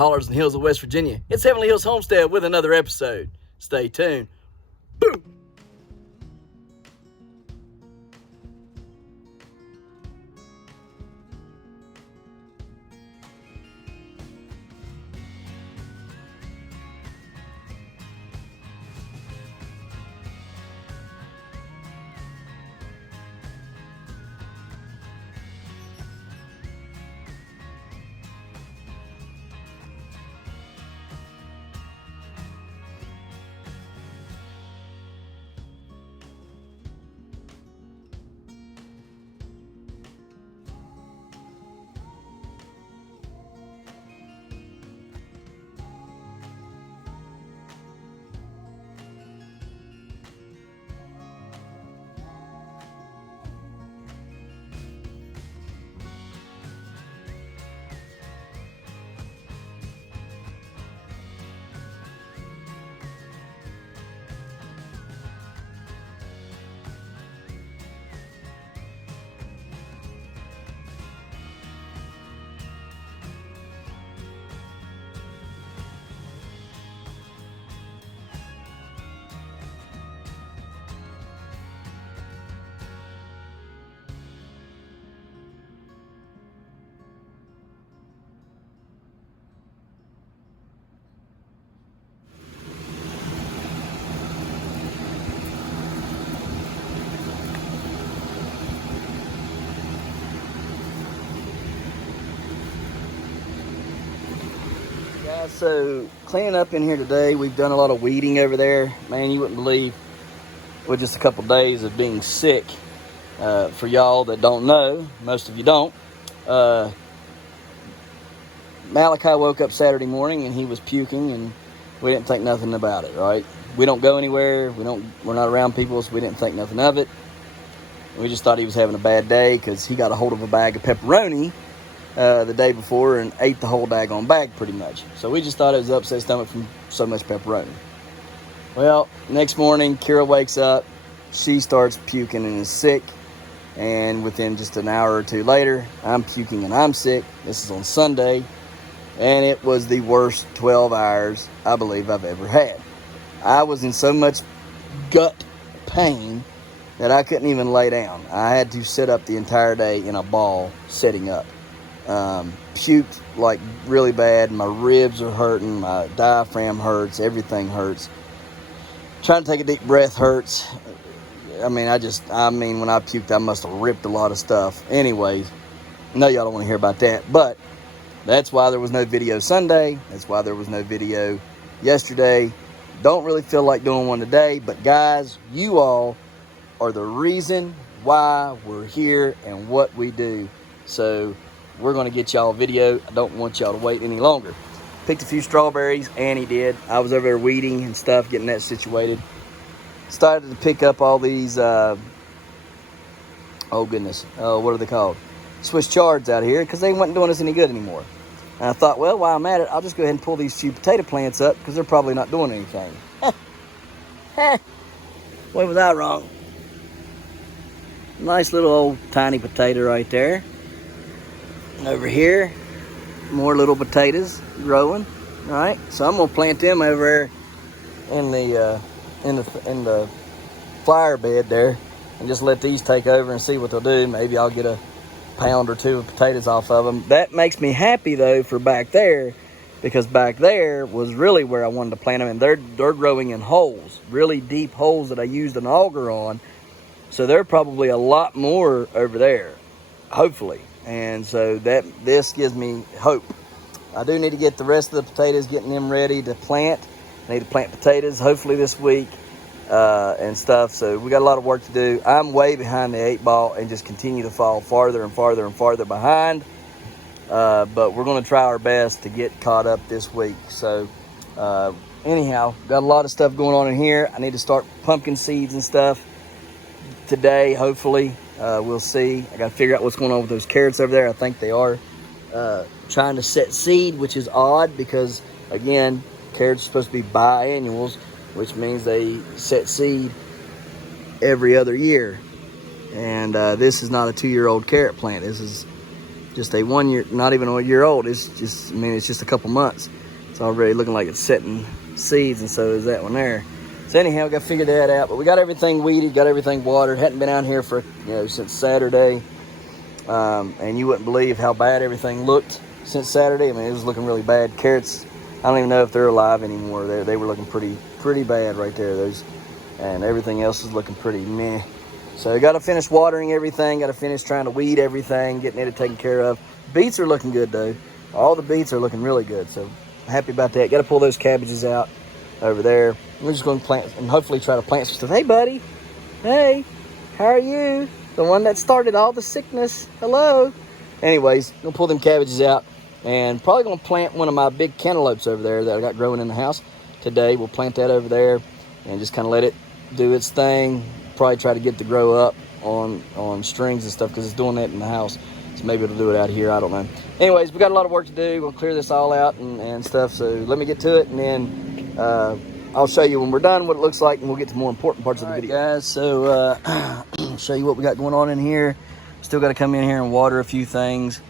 hollers and hills of West Virginia. It's Heavenly Hills Homestead with another episode. Stay tuned. Boom! So cleaning up in here today, we've done a lot of weeding over there. Man, you wouldn't believe, with just a couple days of being sick, for y'all that don't know, most of you don't, Malachi woke up Saturday morning and he was puking, and we didn't think nothing about it, right? We don't go anywhere, we're not around people, so we didn't think nothing of it. We just thought he was having a bad day because he got a hold of a bag of pepperoni the day before and ate the whole daggone bag pretty much. So we just thought it was upset stomach from so much pepperoni. Well, next morning, Kira wakes up, she starts puking and is sick, and within just an hour or two later, I'm puking and I'm sick. This is on Sunday, and it was the worst 12 hours I believe I've ever had. I was in so much gut pain that I couldn't even lay down. I had to sit up the entire day in a ball sitting up. Puked like really bad. My ribs are hurting, my diaphragm hurts, everything hurts. Trying to take a deep breath hurts. When I puked, I must have ripped a lot of stuff. Anyways, no, y'all don't want to hear about that, but that's why there was no video Sunday. That's why there was no video yesterday. Don't really feel like doing one today, but guys, you all are the reason why we're here and what we do. So we're going to get y'all a video. I don't want y'all to wait any longer. Picked a few strawberries, Annie did. I was over there weeding and stuff, getting that situated. Started to pick up all these, what are they called? Swiss chards out here, because they wasn't doing us any good anymore. And I thought, well, while I'm at it, I'll just go ahead and pull these few potato plants up, because they're probably not doing anything. Boy, was I wrong. Nice little old tiny potato right there. Over here, more little potatoes growing. All right, so I'm gonna plant them over there in the flower bed there, and just let these take over and see what they'll do. Maybe I'll get a pound or two of potatoes off of them. That makes me happy though for back there, because back there was really where I wanted to plant them, and they're growing in holes, really deep holes that I used an auger on. So they're probably a lot more over there, hopefully. And so this gives me hope. I do need to get the rest of the potatoes, getting them ready to plant. I need to plant potatoes hopefully this week and stuff. So we got a lot of work to do. I'm way behind the 8-ball and just continue to fall farther and farther and farther behind. But we're going to try our best to get caught up this week. So anyhow, got a lot of stuff going on in here. I need to start pumpkin seeds and stuff today, hopefully. We'll see. I got to figure out what's going on with those carrots over there. I think they are trying to set seed, which is odd because, again, carrots are supposed to be biannuals, which means they set seed every other year. And this is not a 2-year-old carrot plant. This is just a 1 year, not even a year old. It's just, I mean, it's just a couple months. It's already looking like it's setting seeds, and so is that one there. So anyhow, we got to figure that out. But we got everything weeded, got everything watered. Hadn't been out here for, since Saturday. And you wouldn't believe how bad everything looked since Saturday. I mean, it was looking really bad. Carrots, I don't even know if they're alive anymore. They were looking pretty bad right there. Those, and everything else is looking pretty meh. So got to finish watering everything. Got to finish trying to weed everything, getting it taken care of. Beets are looking good though. All the beets are looking really good. So happy about that. Got to pull those cabbages out over there. We're just going to plant and hopefully try to plant some stuff. Hey, buddy. Hey, how are you? The one that started all the sickness. Hello. Anyways, gonna pull them cabbages out and probably gonna plant one of my big cantaloupes over there that I got growing in the house today. We'll plant that over there and just kind of let it do its thing. Probably try to get it to grow up on strings and stuff because it's doing that in the house. So maybe it'll do it out here. I don't know. Anyways, we got a lot of work to do. We'll clear this all out and stuff. So let me get to it, and then I'll show you when we're done what it looks like, and we'll get to more important parts of the video. Guys, so show you what we got going on in here. Still got to come in here and water a few things.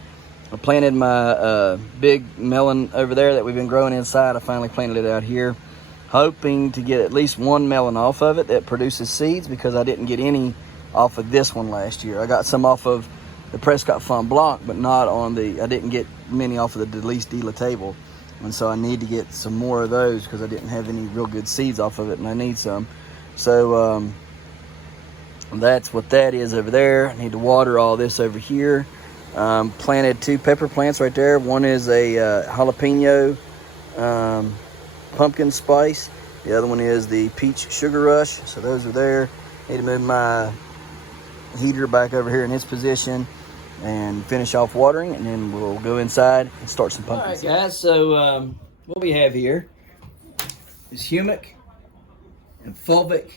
I planted my big melon over there that we've been growing inside. I finally planted it out here, hoping to get at least one melon off of it that produces seeds, because I didn't get any off of this one last year. I got some off of the Prescott Fond Blanc, but not on I didn't get many off of the Delis de la Table. And so I need to get some more of those because I didn't have any real good seeds off of it, and I need some. So that's what that is over there. I need to water all this over here. Planted 2 pepper plants right there. One is a jalapeno pumpkin spice. The other one is the peach sugar rush. So those are there. Need to move my heater back over here in its position and finish off watering, and then we'll go inside and start some pumpkins. All right, guys, so what we have here is humic and fulvic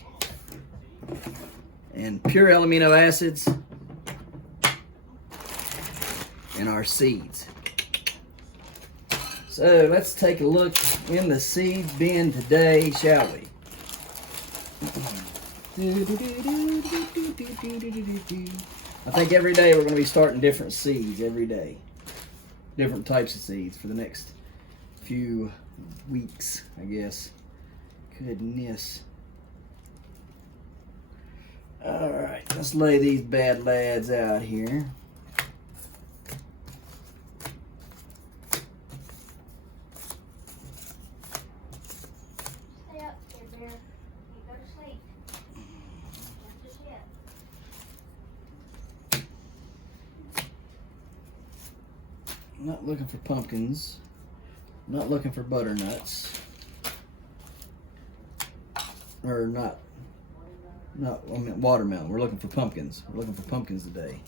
and pure amino acids and our seeds. So let's take a look in the seed bin today, shall we? I think every day we're going to be starting different seeds every day. Different types of seeds for the next few weeks, I guess. Goodness. Alright, let's lay these bad lads out here. Stay up, Kid Bear. You go to sleep. Not just yet. Not looking for pumpkins. Not looking for butternuts. Or not, I mean watermelon. We're looking for pumpkins. We're looking for pumpkins today.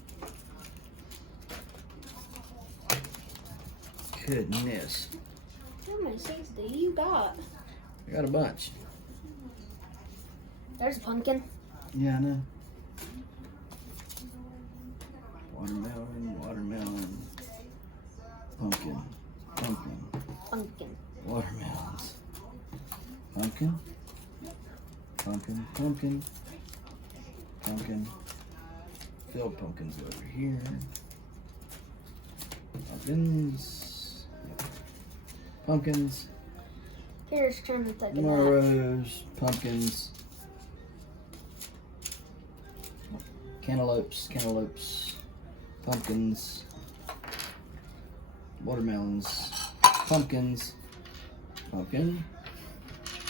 Goodness. How many seeds do you got? I got a bunch. There's a pumpkin. Yeah, I know. Watermelon. Pumpkin. Watermelons. Pumpkin. Filled pumpkins over here. Pumpkins. Here's trying to take a nap. Marrows. Pumpkins. Cantaloupes. Pumpkins. Watermelons. Pumpkin.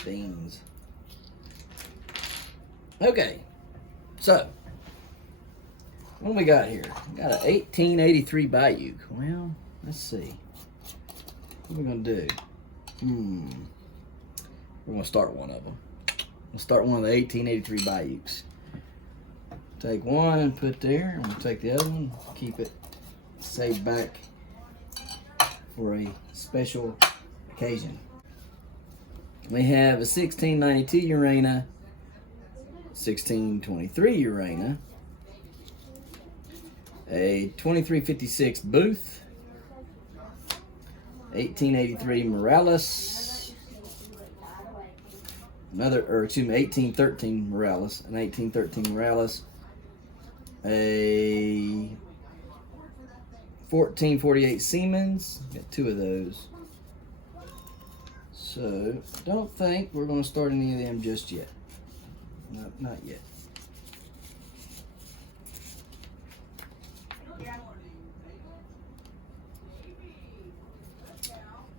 Beans. Okay, so what do we got here? We got an 1883 Bayou. Well, let's see. What are we gonna do? We're gonna start one of them. We'll start one of the 1883 Bayous. Take one and put there, and we'll take the other one, keep it saved back for a special occasion. We have a 1692 Urana, 1623 Urana, a 2356 Booth, 1883 Morales, 1813 Morales, an 1813 Morales, a 1448 Siemens. Got 2 of those. So, don't think we're going to start any of them just yet. No, not yet.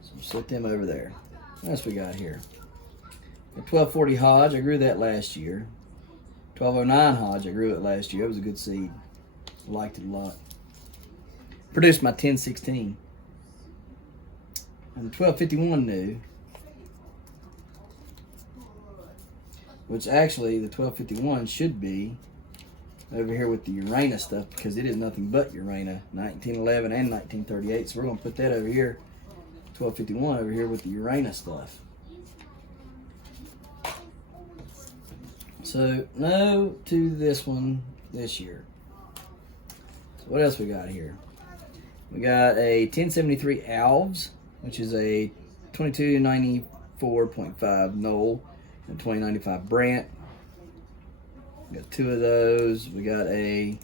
So we'll set them over there. What else we got here? The 1240 Hodge, I grew that last year. 1209 Hodge, I grew it last year. It was a good seed. Liked it a lot. Produced my 1016. And the 1251 new, which actually the 1251 should be over here with the Urana stuff, because it is nothing but Urana, 1911 and 1938. So we're going to put that over here, 1251 over here with the Urana stuff. So no to this one this year. So what else we got here? We got a 1073 Alves, which is a 2294.5 Knoll and 2095 Brant. We got 2 of those. We got a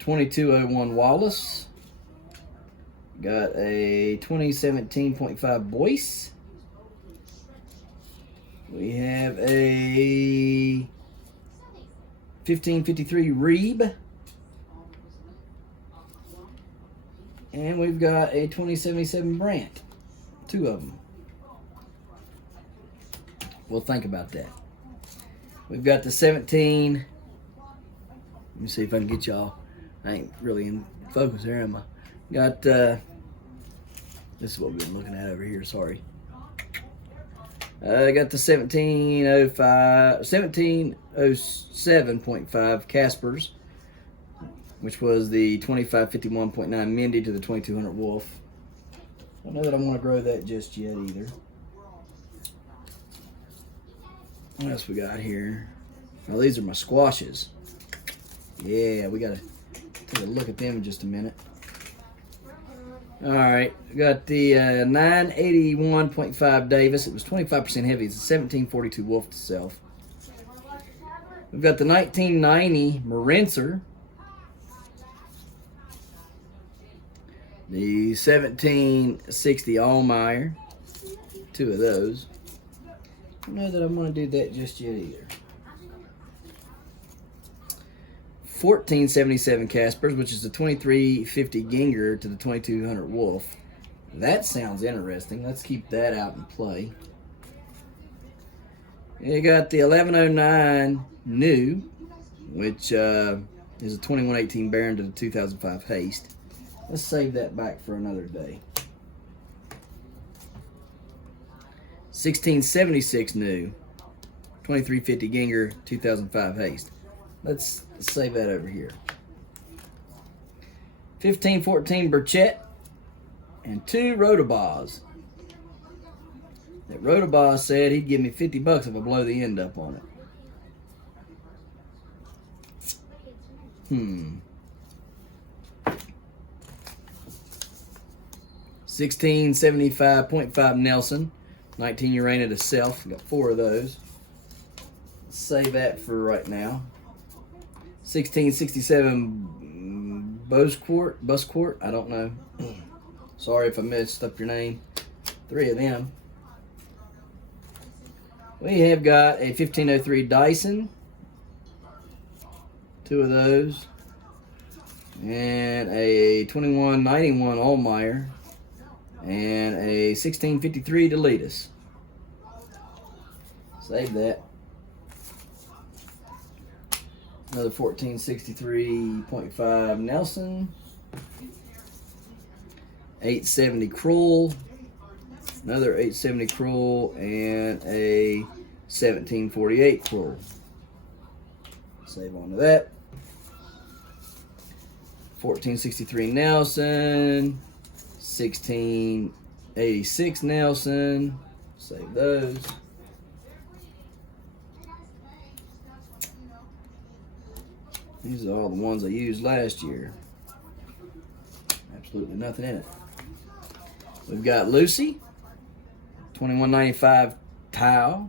2201 Wallace. We got a 2017.5 Boyce. We have a 1553 Reeb. And we've got a 2077 Brant. 2 of them. We'll think about that. We've got the 17. Let me see if I can get y'all. I ain't really in focus here, am I? Got, this is what we've been looking at over here, sorry. I got the 1707.5 Caspers, which was the 2551.9 Mindy to the 2200 Wolf. I don't know that I want to grow that just yet either. What else we got here? Oh, these are my squashes. Yeah, we got to take a look at them in just a minute. All right, we got the 981.5 Davis. It was 25% heavy. It's a 1742 Wolf to self. We've got the 1990 Marenser. The 1760 Allmeyer. 2 of those. I don't know that I'm going to do that just yet either. 1477 Caspers, which is the 2350 Ginger to the 2200 Wolf. That sounds interesting. Let's keep that out and play. You got the 1109 New, which is a 2118 Baron to the 2005 Haste. Let's save that back for another day. 1676 New, 2350 Ginger, 2005 Haste. Let's save that over here. 1514 Burchett and 2 Rotobas. That Rotobas said he'd give me $50 if I blow the end up on it. 1675.5 Nelson, 19 Urana to self. Got 4 of those. Let's save that for right now. 1667 Busquart, I don't know. Sorry if I messed up your name. 3 of them. We have got a 1503 Dyson. 2 of those. And a 2191 Allmeyer. And a 1653 Deletus. Save that. Another 1463.5 Nelson. 870 Kroll. Another 870 Kroll. And a 1748 Kroll. Save on to that. 1463 Nelson. 1686 Nelson. Save those. These are all the ones I used last year. Absolutely nothing in it. We've got Lucy, 2195 Tau.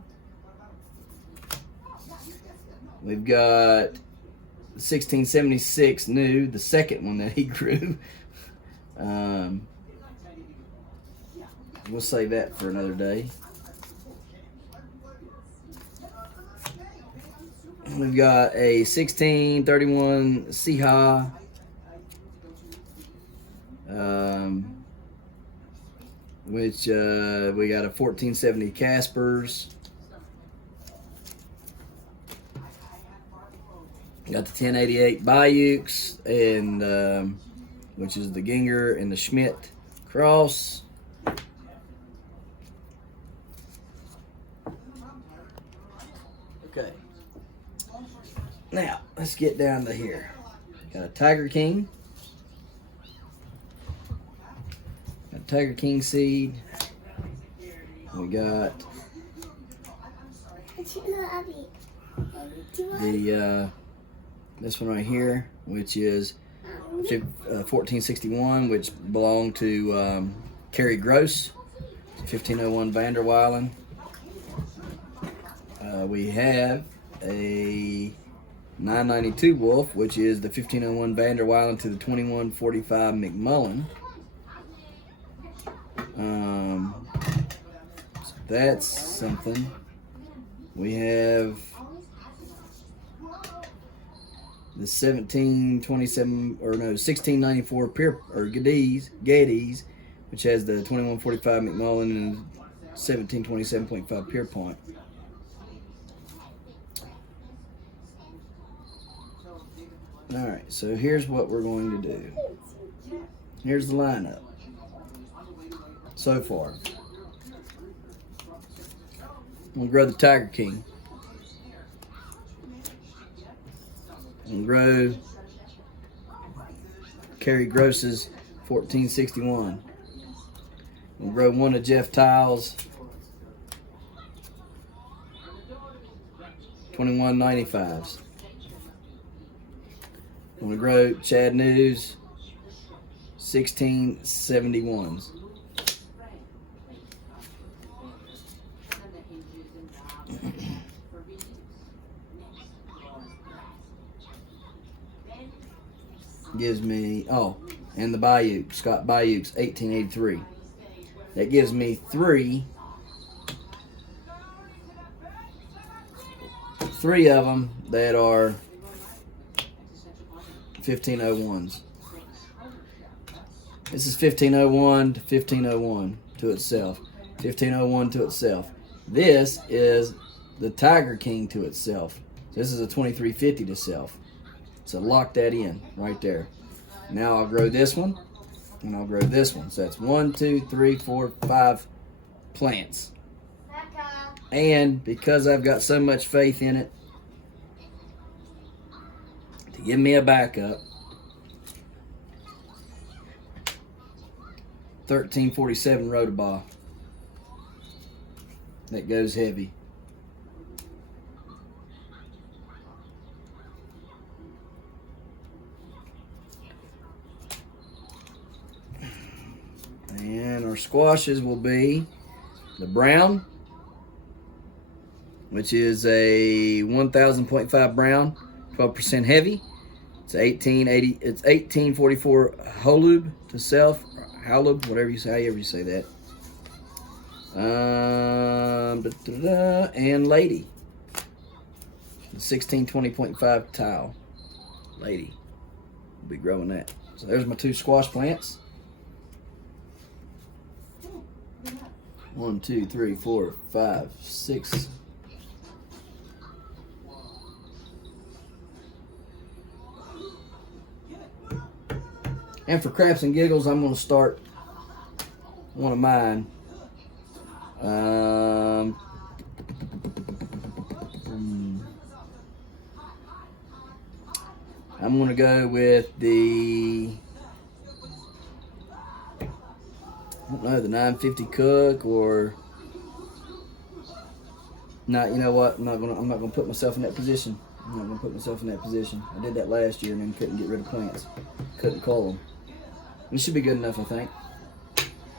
We've got 1676 new, the second one that he grew. We'll save that for another day. We've got a 1631 Siha. Which we got a 1470 Caspers. Got the 1088 Bayeux and which is the Ginger and the Schmidt cross. Okay. Now let's get down to here. Got a Tiger King. Got Tiger King seed. We got the this one right here, which is 1461, which belonged to Cary Gross, 1501 Vanderweilen. We have a 992 Wolf, which is the 1501 Vanderweilen to the 2145 McMullen. So that's something. We have the 1694 Geddes, which has the 2145 McMullen and 1727.5 Pierpont. All right, so here's what we're going to do. Here's the lineup so far. I'm gonna grow the Tiger King. I'm gonna grow Cary Gross's 1461. I'm gonna grow one of Jeff Tiles' 2195s. I'm gonna grow Chad News 1671s. Gives me, and the Bayeux, Scott Bayeux 1883. That gives me three of them that are 1501s. This is 1501 to 1501 to itself. 1501 to itself. This is the Tiger King to itself. This is a 2350 to self. So lock that in right there. Now I'll grow this one and I'll grow this one. So that's 1, 2, 3, 4, 5 plants. And because I've got so much faith in it, to give me a backup, 1347 Rotobaugh. That goes heavy. And our squashes will be the brown, which is a 1000.5 brown, 12% heavy. It's 1880. It's 1844 Holub to self, Holub, whatever you say, however you say that. And Lady, the 1620.5 tile. Lady, we'll be growing that. So there's my two squash plants. 1, 2, 3, 4, 5, 6. And for craps and giggles, I'm going to start one of mine. I'm going to go with the, I don't know, the 950 Cook, or not. You know what? I'm not gonna put myself in that position. I'm not gonna put myself in that position. I did that last year and then couldn't get rid of plants. Couldn't call them. It should be good enough, I think.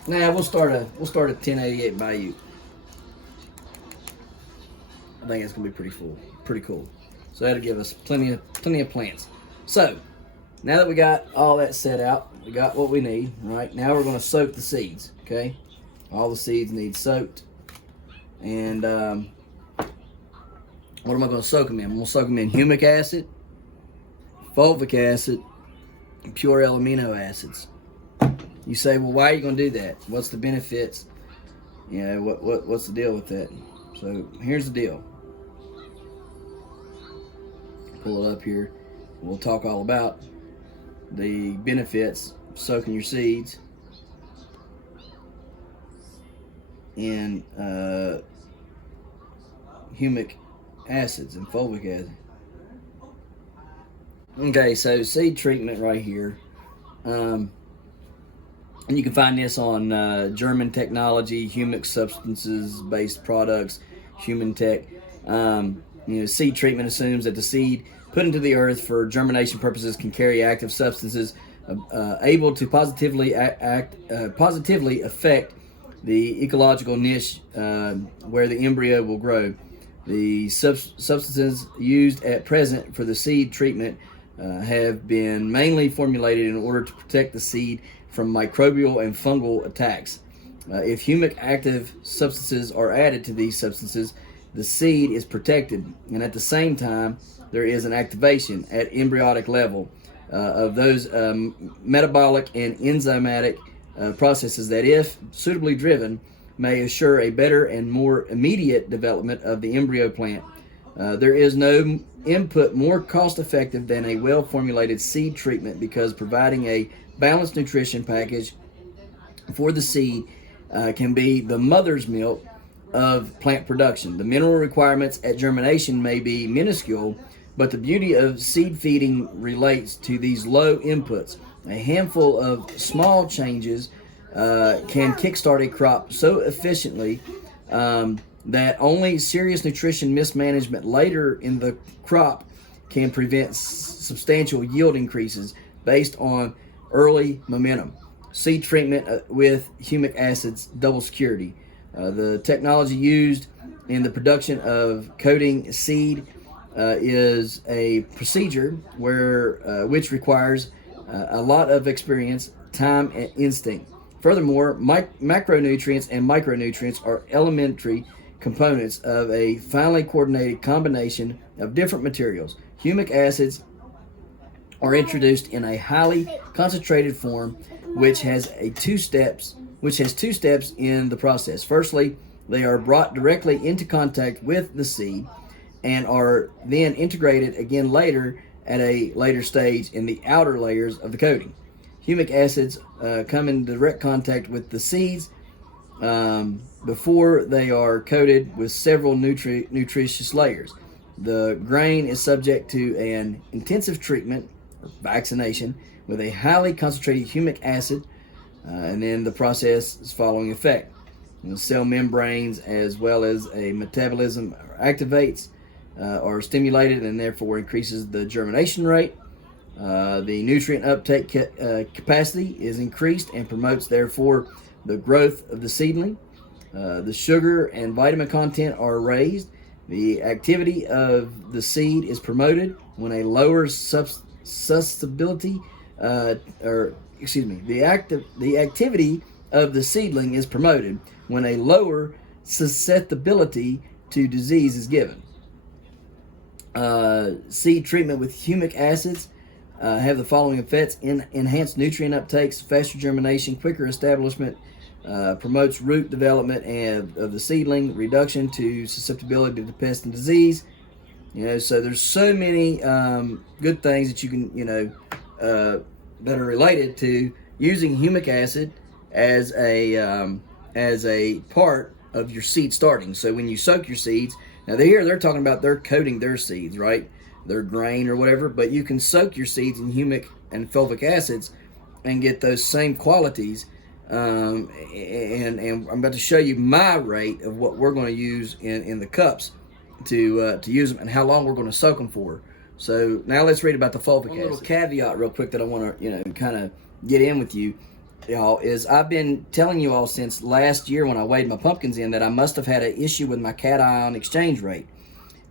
Nah, we'll start a 1088 Bayou. I think it's gonna be pretty cool. So that'll give us plenty of plants. So now that we got all that set out, we got what we need, right? Now we're going to soak the seeds, okay? All the seeds need soaked. And what am I going to soak them in? I'm going to soak them in humic acid, fulvic acid, and pure amino acids. You say, well, why are you going to do that? What's the benefits? You know, what's the deal with that? So here's the deal. Pull it up here. We'll talk all about the benefits of soaking your seeds in humic acids and fulvic acid. Okay, so seed treatment right here. And you can find this on German Technology, Humic Substances Based Products, Human Tech. Seed treatment assumes that the seed put into the earth for germination purposes can carry active substances able to positively affect the ecological niche where the embryo will grow. The substances used at present for the seed treatment have been mainly formulated in order to protect the seed from microbial and fungal attacks. If humic active substances are added to these substances, the seed is protected, and at the same time, there is an activation at embryonic level of those metabolic and enzymatic processes that, if suitably driven, may assure a better and more immediate development of the embryo plant. There is no input more cost-effective than a well-formulated seed treatment, because providing a balanced nutrition package for the seed can be the mother's milk of plant production. The mineral requirements at germination may be minuscule, but the beauty of seed feeding relates to these low inputs. A handful of small changes can kickstart a crop so efficiently that only serious nutrition mismanagement later in the crop can prevent substantial yield increases based on early momentum. Seed treatment with humic acids, double security. The technology used in the production of coating seed is a procedure which requires a lot of experience, time, and instinct. Furthermore, macronutrients and micronutrients are elementary components of a finely coordinated combination of different materials. Humic acids are introduced in a highly concentrated form, which has two steps in the process. Firstly, they are brought directly into contact with the seed and are then integrated again later at a later stage in the outer layers of the coating. Humic acids come in direct contact with the seeds before they are coated with several nutritious layers. The grain is subject to an intensive treatment or vaccination with a highly concentrated humic acid, and then the process is following effect. The cell membranes, as well as a metabolism, activates or stimulated, and therefore increases the germination rate. The nutrient uptake capacity is increased and promotes, therefore, the growth of the seedling. The sugar and vitamin content are raised. The activity of the seed is promoted when a lower susceptibility, the activity of the seedling is promoted when a lower susceptibility to disease is given. Seed treatment with humic acids have the following effects: enhanced nutrient uptakes, faster germination, quicker establishment, promotes root development of the seedling, reduction to susceptibility to pest and disease. So there's so many good things that you can, that are related to using humic acid as a part of your seed starting. So when you soak your seeds, now they're talking about they're coating their seeds, right? Their grain or whatever, but you can soak your seeds in humic and fulvic acids and get those same qualities. And I'm about to show you my rate of what we're going to use in the cups to use them, and how long we're going to soak them for. So now let's read about the fulvic acid. A little caveat real quick that I want to kind of get in with you, y'all, is I've been telling you all since last year when I weighed my pumpkins in that I must have had an issue with my cation exchange rate.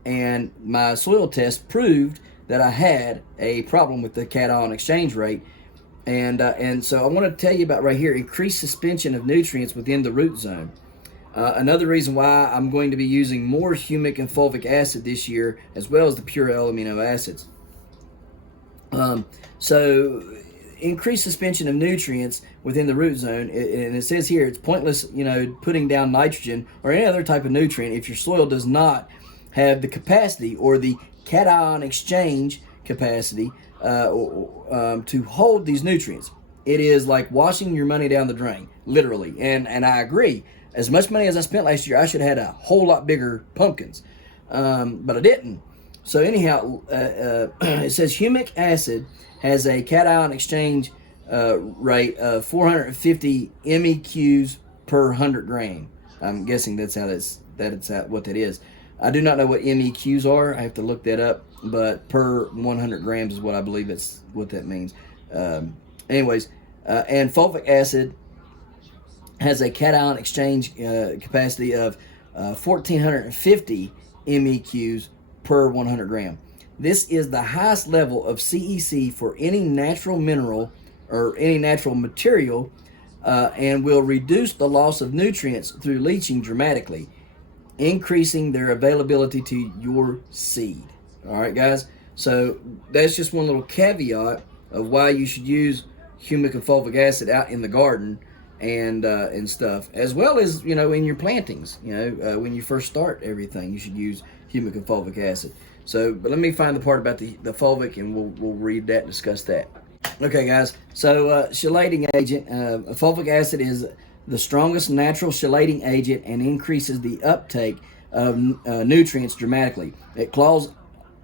and my soil test proved that I had a problem with the cation exchange rate. And so I want to tell you about right here, increased suspension of nutrients within the root zone. Another reason why I'm going to be using more humic and fulvic acid this year, as well as the pure L amino acids. So increased suspension of nutrients within the root zone, and it says here it's pointless, putting down nitrogen or any other type of nutrient if your soil does not have the capacity or the cation exchange capacity to hold these nutrients. It is like washing your money down the drain, literally. And I agree. As much money as I spent last year, I should have had a whole lot bigger pumpkins, but I didn't. So anyhow, it says humic acid has a cation exchange rate of 450 MEQs per 100 gram. I'm guessing that's what that is. I do not know what MEQs are. I have to look that up. But per 100 grams is what I believe that's what that means. Anyways, and fulvic acid has a cation exchange capacity of 1,450 MEQs per 100 gram. This is the highest level of CEC for any natural mineral or any natural material, and will reduce the loss of nutrients through leaching dramatically, increasing their availability to your seed. All right, guys. So that's just one little caveat of why you should use humic and fulvic acid out in the garden and stuff, as well as in your plantings. When you first start everything, you should use humic and fulvic acid. So, but let me find the part about the fulvic, and we'll read that and discuss that. Okay, guys. So chelating agent, fulvic acid is the strongest natural chelating agent and increases the uptake of nutrients dramatically. It claws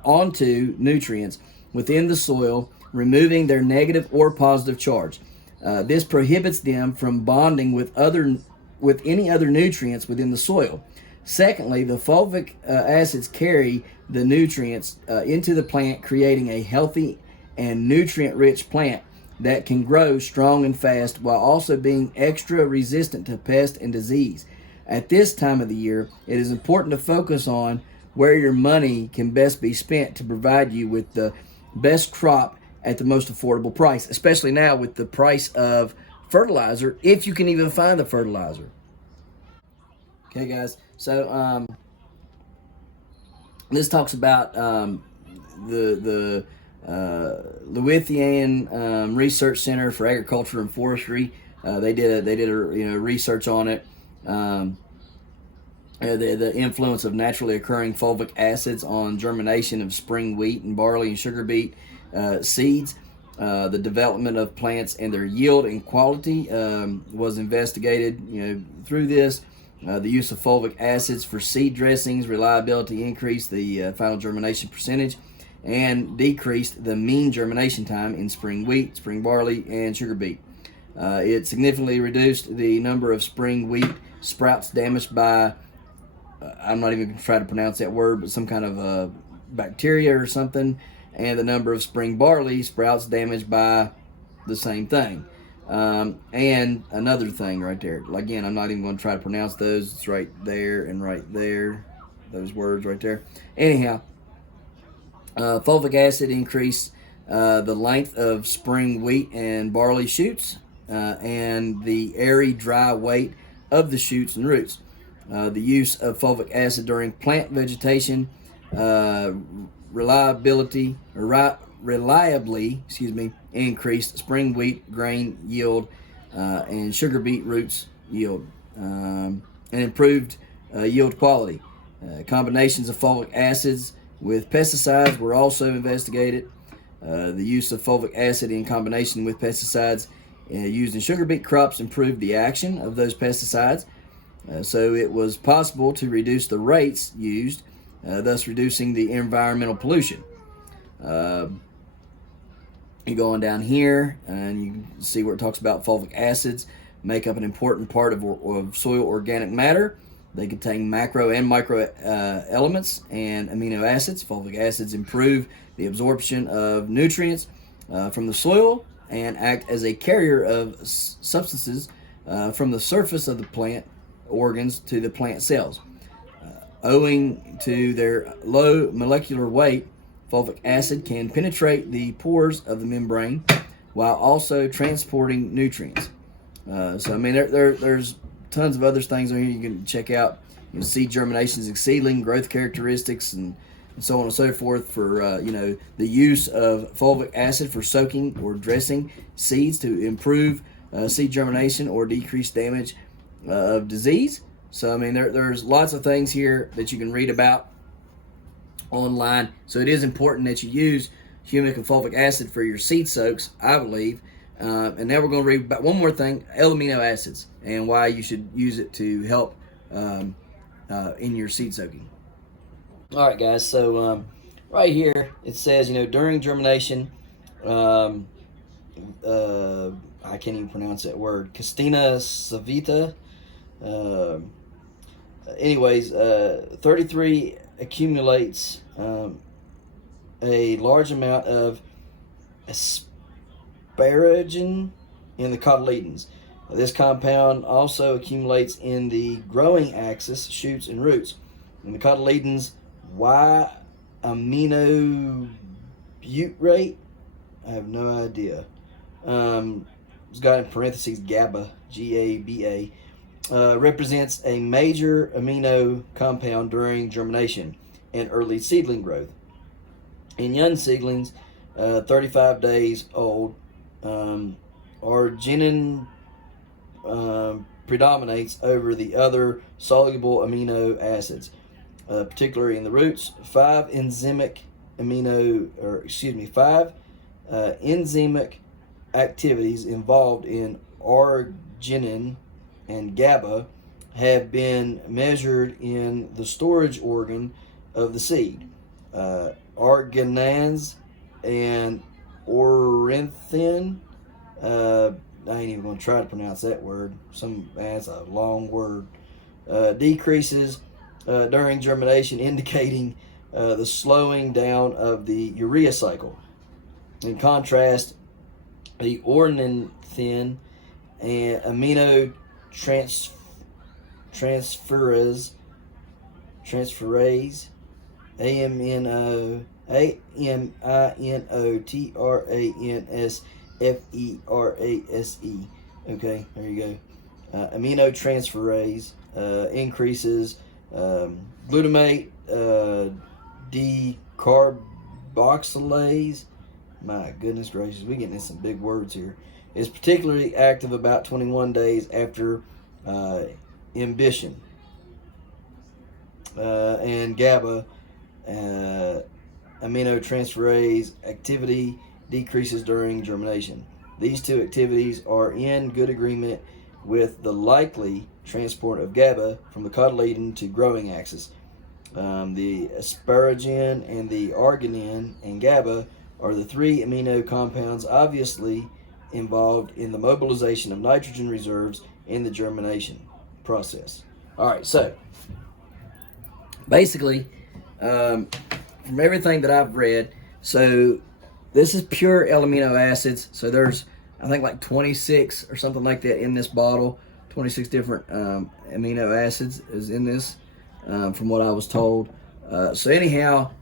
onto nutrients within the soil, removing their negative or positive charge. This prohibits them from bonding with any other nutrients within the soil. Secondly, the fulvic acids carry the nutrients into the plant, creating a healthy and nutrient-rich plant that can grow strong and fast while also being extra resistant to pest and disease. At this time of the year, it is important to focus on where your money can best be spent to provide you with the best crop at the most affordable price, especially now with the price of fertilizer, if you can even find the fertilizer. Okay, guys. So this talks about the Lithuanian Research Center for Agriculture and Forestry. They did a research on it. The influence of naturally occurring fulvic acids on germination of spring wheat and barley and sugar beet seeds. The development of plants and their yield and quality was investigated. Through this, the use of fulvic acids for seed dressings reliability increased the final germination percentage and decreased the mean germination time in spring wheat, spring barley, and sugar beet. It significantly reduced the number of spring wheat sprouts damaged by, I'm not even going to try to pronounce that word, but some kind of bacteria or something, and the number of spring barley sprouts damaged by the same thing. And another thing right there. Again, I'm not even going to try to pronounce those. It's right there and right there. Those words right there. Anyhow, fulvic acid increased the length of spring wheat and barley shoots and the airy, dry weight of the shoots and roots. The use of fulvic acid during plant vegetation reliably increased spring wheat grain yield and sugar beet roots yield and improved yield quality. Combinations of fulvic acids with pesticides were also investigated. The use of fulvic acid in combination with pesticides used in sugar beet crops improved the action of those pesticides. So it was possible to reduce the rates used, thus reducing the environmental pollution. You go on down here and you can see where it talks about fulvic acids make up an important part of soil organic matter. They contain macro and micro elements and amino acids. Fulvic acids improve the absorption of nutrients from the soil and act as a carrier of substances from the surface of the plant organs to the plant cells. Owing to their low molecular weight, fulvic acid can penetrate the pores of the membrane while also transporting nutrients. So I mean, there's tons of other things on here you can check out. You know, seed germinations and seedling, growth characteristics, and so on and so forth for the use of fulvic acid for soaking or dressing seeds to improve seed germination or decrease damage of disease. So I mean, there's lots of things here that you can read about online. So it is important that you use humic and fulvic acid for your seed soaks, I believe. And now we're going to read about one more thing: amino acids and why you should use it to help in your seed soaking. All right, guys. So right here it says, during germination, I can't even pronounce that word. Castina savita. 33 accumulates a large amount of asparagine in the cotyledons. This compound also accumulates in the growing axis, shoots, and roots. In the cotyledons, Y-amino butyrate, I have no idea. It's got in parentheses GABA, G-A-B-A, represents a major amino compound during germination and early seedling growth. In young seedlings, 35 days old, arginine predominates over the other soluble amino acids, particularly in the roots. Five enzymic activities involved in arginine and GABA have been measured in the storage organ of the seed. Arginines and ornithine, I ain't even going to try to pronounce that word. That's a long word. Decreases during germination, indicating the slowing down of the urea cycle. In contrast, the ornithine and amino transferase, aminotransferase. Okay, there you go. Aminotransferase increases glutamate decarboxylase. My goodness gracious, we're getting into some big words here. Is particularly active about 21 days after imbibition. And GABA, aminotransferase activity decreases during germination. These two activities are in good agreement with the likely transport of GABA from the cotyledon to growing axis. The asparagine and the arginine and GABA are the three amino compounds obviously involved in the mobilization of nitrogen reserves in the germination process. All right, so basically, from everything that I've read, so this is pure amino acids. So there's, I think, like 26 or something like that in this bottle. 26 different amino acids is in this, from what I was told. So anyhow,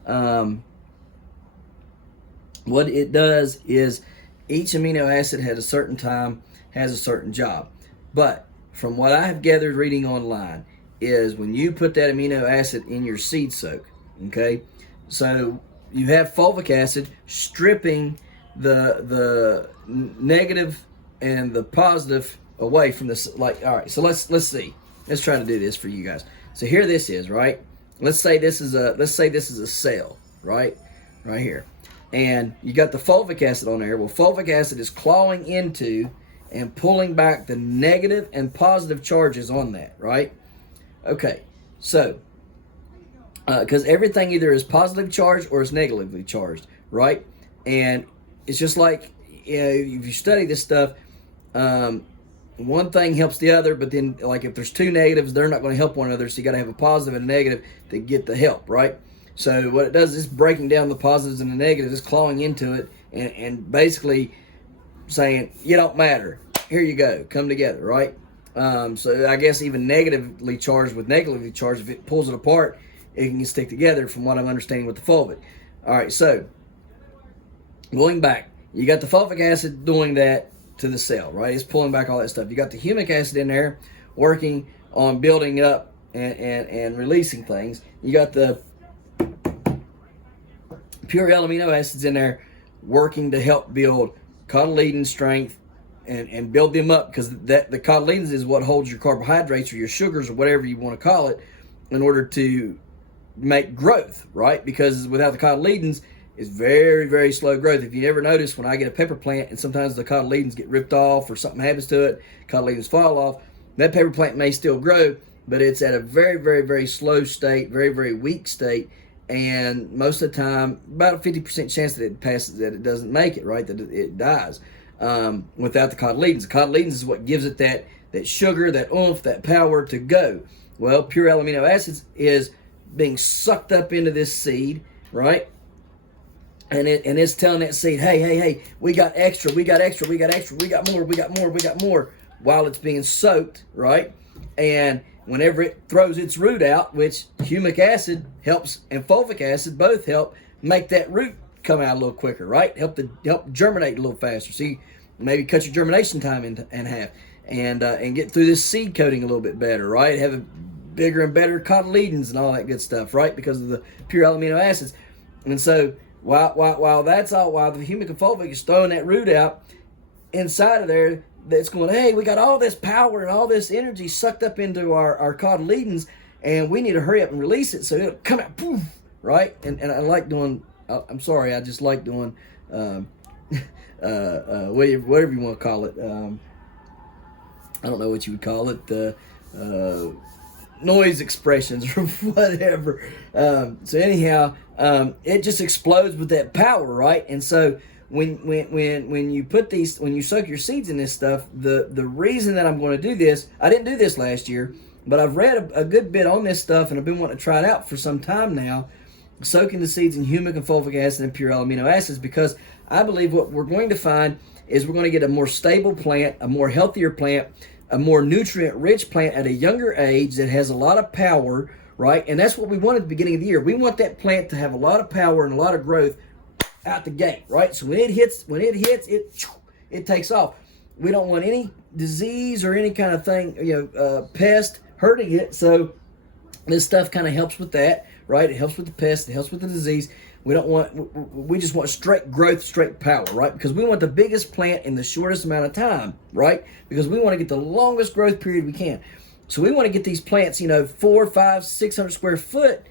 what it does is each amino acid has a certain time, has a certain job. But from what I have gathered reading online is when you put that amino acid in your seed soak, okay, so you have fulvic acid stripping the negative and the positive away from this. Like, all right, so let's see. Let's try to do this for you guys. So here this is, right? Let's say this is a cell, right? Right here. And you got the fulvic acid on there. Well, fulvic acid is clawing into and pulling back the negative and positive charges on that, right? Okay, so because everything either is positively charged or is negatively charged, right? And it's just like, if you study this stuff, one thing helps the other, but then, like, if there's two negatives, they're not going to help one another, so you got to have a positive and a negative to get the help, right? So what it does is breaking down the positives and the negatives, is clawing into it and basically saying, you don't matter. Here you go. Come together, right? So I guess even negatively charged with negatively charged, if it pulls it apart, it can stick together from what I'm understanding with the fulvic. All right, so going back, you got the fulvic acid doing that to the cell, right? It's pulling back all that stuff. You got the humic acid in there working on building up and releasing things. You got the pure amino acids in there working to help build cotyledon strength and build them up, because the cotyledons is what holds your carbohydrates or your sugars or whatever you want to call it in order to make growth, right? Because without the cotyledons, it's very, very slow growth. If you ever notice, when I get a pepper plant and sometimes the cotyledons get ripped off or something happens to it, cotyledons fall off, that pepper plant may still grow, but it's at a very, very, very slow state, very, very weak state, and most of the time, about a 50% chance that it passes, that it doesn't make it, right? That it dies without the cotyledons. The cotyledons is what gives it that sugar, that oomph, that power to go. Well, pure amino acids is being sucked up into this seed, right? And it's telling that seed, hey, we got extra, we got more, while it's being soaked, right? And whenever it throws its root out, which humic acid helps and fulvic acid both help make that root come out a little quicker, right? Help germinate a little faster. So you maybe cut your germination time in half, and get through this seed coating a little bit better, right? Have a bigger and better cotyledons and all that good stuff, right? Because of the pure amino acids. And so while that's all, while the humic and fulvic is throwing that root out, inside of there, that's going, hey, we got all this power and all this energy sucked up into our cotyledons, and we need to hurry up and release it so it'll come out, poof, right? And I like doing, I'm sorry, I just like doing, whatever you want to call it. I don't know what you would call it. Noise expressions or whatever. So anyhow, it just explodes with that power, right? And so when you put these, when you soak your seeds in this stuff, the reason that I'm going to do this, I didn't do this last year, but I've read a good bit on this stuff, and I've been wanting to try it out for some time now, soaking the seeds in humic and fulvic acid and pure amino acids, because I believe what we're going to find is we're going to get a more stable plant, a more healthier plant, a more nutrient-rich plant at a younger age that has a lot of power, right? And that's what we want at the beginning of the year. We want that plant to have a lot of power and a lot of growth out the gate, right? So when it hits, it takes off. We don't want any disease or any kind of thing, pest hurting it. So this stuff kind of helps with that, right? It helps with the pest, it helps with the disease. We just want straight growth, straight power, right? Because we want the biggest plant in the shortest amount of time, right? Because we want to get the longest growth period we can. So we want to get these plants, 400, 500, 600 square foot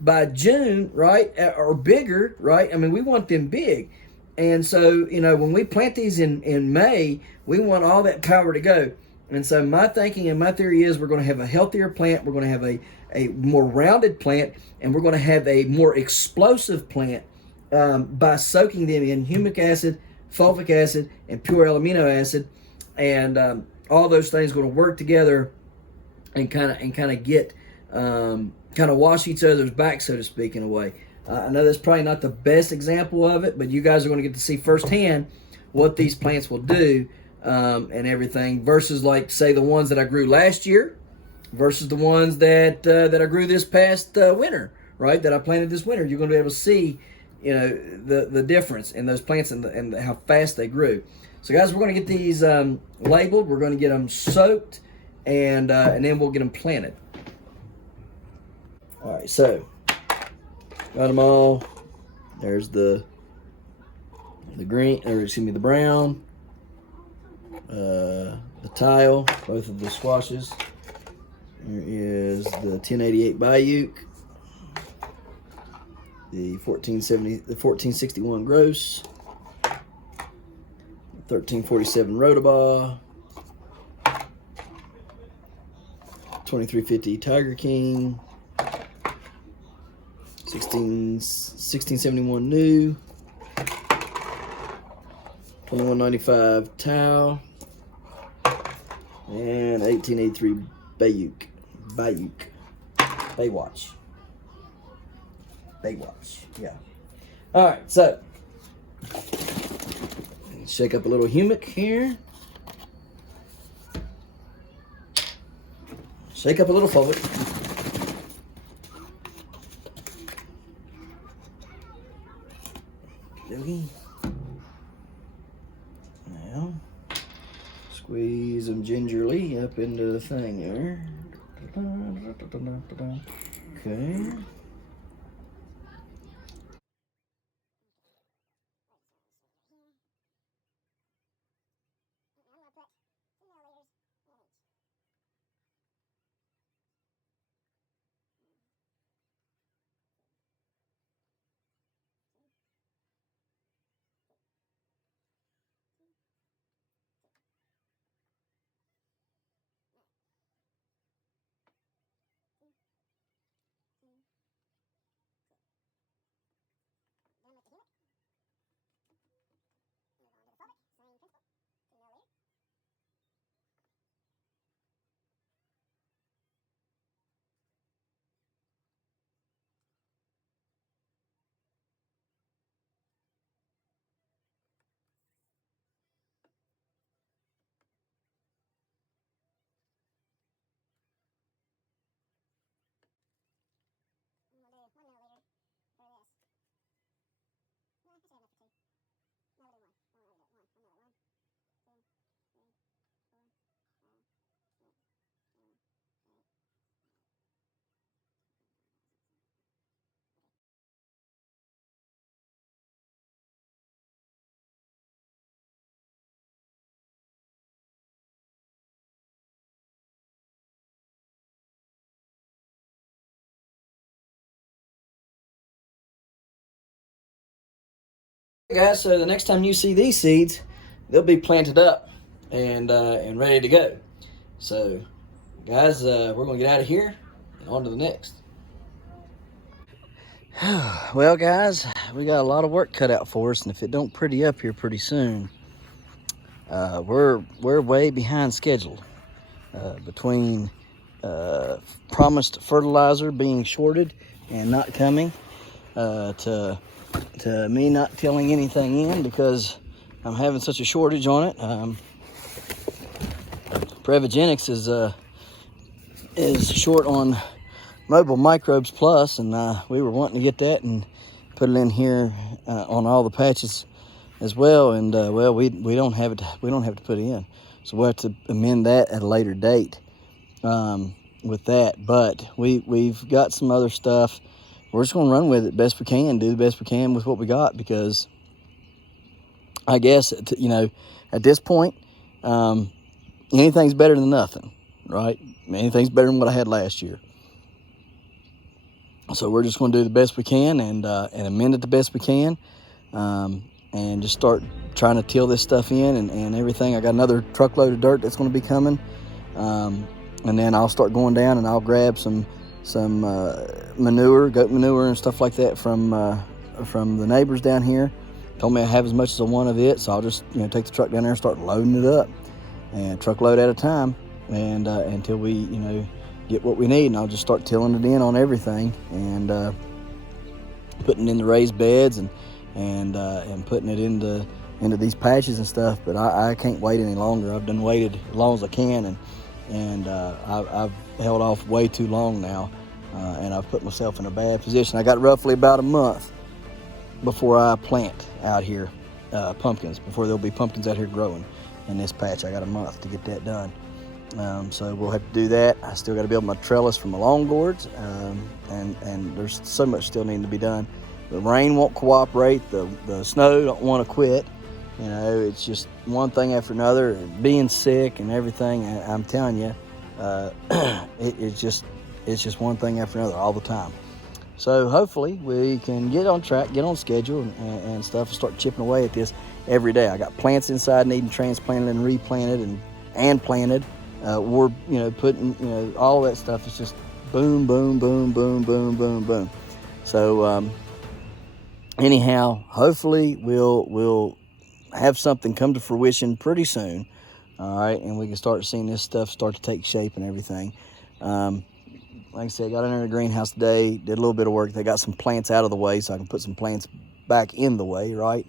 by June, right? Or bigger, right? I mean, we want them big. And so, when we plant these in May, we want all that power to go. And so my thinking and my theory is we're going to have a healthier plant. We're going to have a more rounded plant, and we're going to have a more explosive plant by soaking them in humic acid, fulvic acid, and pure amino acid. And all those things are going to work together and kind of get kind of wash each other's back, so to speak, in a way. I know that's probably not the best example of it, but you guys are going to get to see firsthand what these plants will do and everything, versus, like, say, the ones that I grew last year versus the ones that I grew this past winter, right? That I planted this winter. You're going to be able to see, the difference in those plants and how fast they grew. So, guys, we're going to get these labeled. We're going to get them soaked, and then we'll get them planted. All right, so got them all. There's the green, or excuse me, the brown, the tile, both of the squashes. There is the 1088 Bayuk, the 1461 Gross, 1347 Rotabaugh, 2350 Tiger King, 1671 New, 2195 Tau, and 1883 Baywatch, yeah. All right, so shake up a little humic here. Shake up a little fulvic. Doogie. Now, squeeze them gingerly up into the thing there. Okay. Guys, so the next time you see these seeds, they'll be planted up and ready to go. So, guys, we're gonna get out of here and on to the next. Well, guys, we got a lot of work cut out for us, and if it don't pretty up here pretty soon, we're way behind schedule between promised fertilizer being shorted and not coming to me not tilling anything in because I'm having such a shortage on it. Prevogenics is short on Mobile Microbes Plus, and we were wanting to get that and put it in here on all the patches as well. And well, we don't have it. We don't have to put it in, so we'll have to amend that at a later date with that. But we've got some other stuff. We're just gonna run with it best we can, do the best we can with what we got, because I guess at this point, anything's better than nothing, right? Anything's better than what I had last year. So we're just going to do the best we can and amend it the best we can, and just start trying to till this stuff in and everything. I got another truckload of dirt that's going to be coming, and then I'll start going down and I'll grab some manure, goat manure and stuff like that from the neighbors down here. Told me I have as much as I want of it, so I'll just take the truck down there and start loading it up, and truckload at a time, and until we get what we need, and I'll just start tilling it in on everything and putting it in the raised beds and putting it into these patches and stuff. But I can't wait any longer. I've done waited as long as I can, and I've held off way too long now, and I've put myself in a bad position. I got roughly about a month before I plant out here pumpkins, before there'll be pumpkins out here growing in this patch. I got a month to get that done. So we'll have to do that. I still got to build my trellis for my lawn gourds, and there's so much still needing to be done. The rain won't cooperate. The snow don't want to quit. It's just one thing after another. Being sick and everything. I'm telling you, it's just one thing after another all the time. So hopefully we can get on track, get on schedule, and stuff, and start chipping away at this every day. I got plants inside needing transplanted and replanted and planted. We're putting all that stuff is just boom, boom, boom, boom, boom, boom, boom. So anyhow, hopefully we'll have something come to fruition pretty soon. All right, and we can start seeing this stuff start to take shape and everything. Like I said, I got under the greenhouse today, did a little bit of work. They got some plants out of the way so I can put some plants back in the way, right?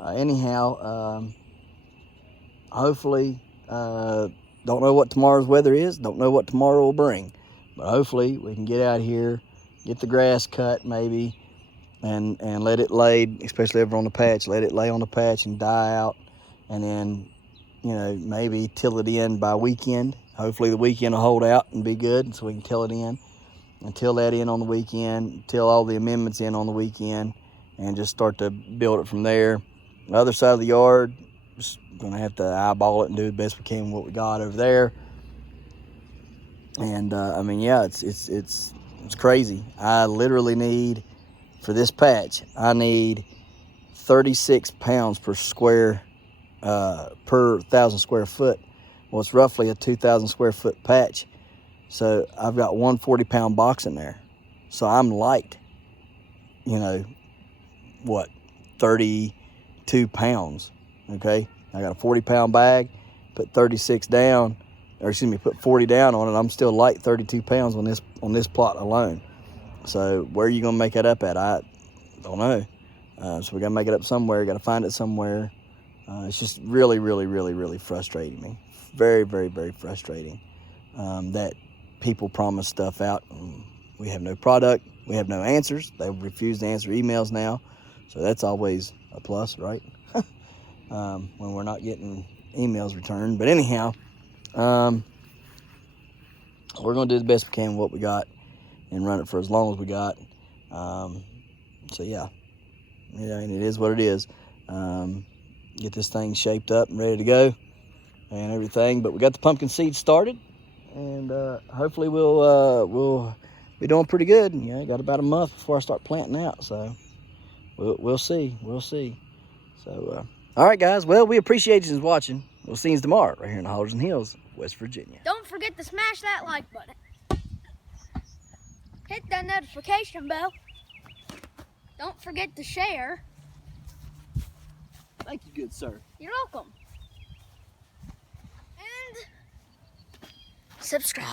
Anyhow, hopefully Don't know what tomorrow's weather is. Don't know what tomorrow will bring. But hopefully we can get out here, get the grass cut maybe, and let it lay, especially over on the patch. Let it lay on the patch and die out. And then, you know, maybe till it in by weekend. Hopefully the weekend will hold out and be good so we can till it in. And till that in on the weekend, till all the amendments in on the weekend, and just start to build it from there. The other side of the yard, just gonna have to eyeball it and do the best we can with what we got over there. And I mean, yeah, it's crazy. I literally need, for this patch, I need 36 pounds per square per 1,000 square foot. Well, it's roughly a 2,000 square foot patch. So I've got one 40-pound box in there. So I'm light, you know, what, 32 pounds, okay? I got a 40-pound bag, put 36 down, or excuse me, put 40 down on it. I'm still light 32 pounds on this plot alone. So where are you gonna make that up at? I don't know. So we gotta make it up somewhere, gotta find it somewhere. It's just really, really, really, really frustrating me. Very, very, very frustrating that people promise stuff out. We have no product. We have no answers. They refuse to answer emails now. So that's always a plus, right? When we're not getting emails returned. But anyhow, we're going to do the best we can with what we got and run it for as long as we got. So yeah, and it is what it is. Get this thing shaped up and ready to go and everything. But we got the pumpkin seeds started, and hopefully we'll be doing pretty good. You know, got about a month before I start planting out, so we'll see. So all right, guys. Well, we appreciate you watching. We'll see you tomorrow right here in the Halderson Hills, West Virginia. Don't forget to smash that like button. Hit that notification bell. Don't forget to share. Thank you, good sir. You're welcome. And subscribe.